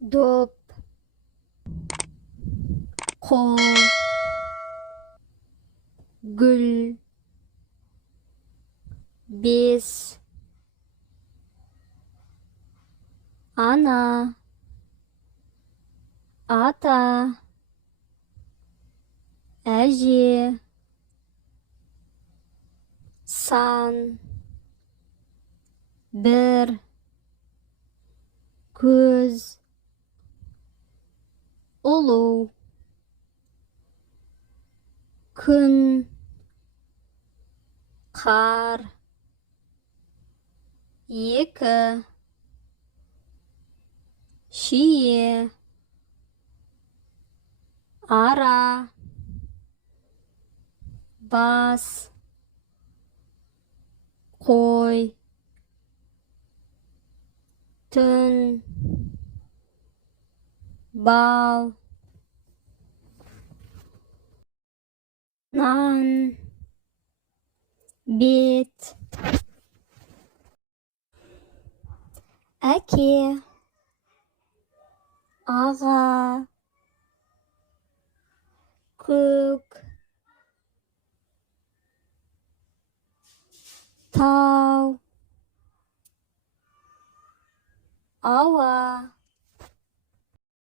Do'p, ko, gül, biz, ana, ata, әже, сан, bir, көз, ұлу, күн, қар, екі, шие, ара, бас, қой, түн, бал, нан, бет, әке, аға, көк, тау, ауа,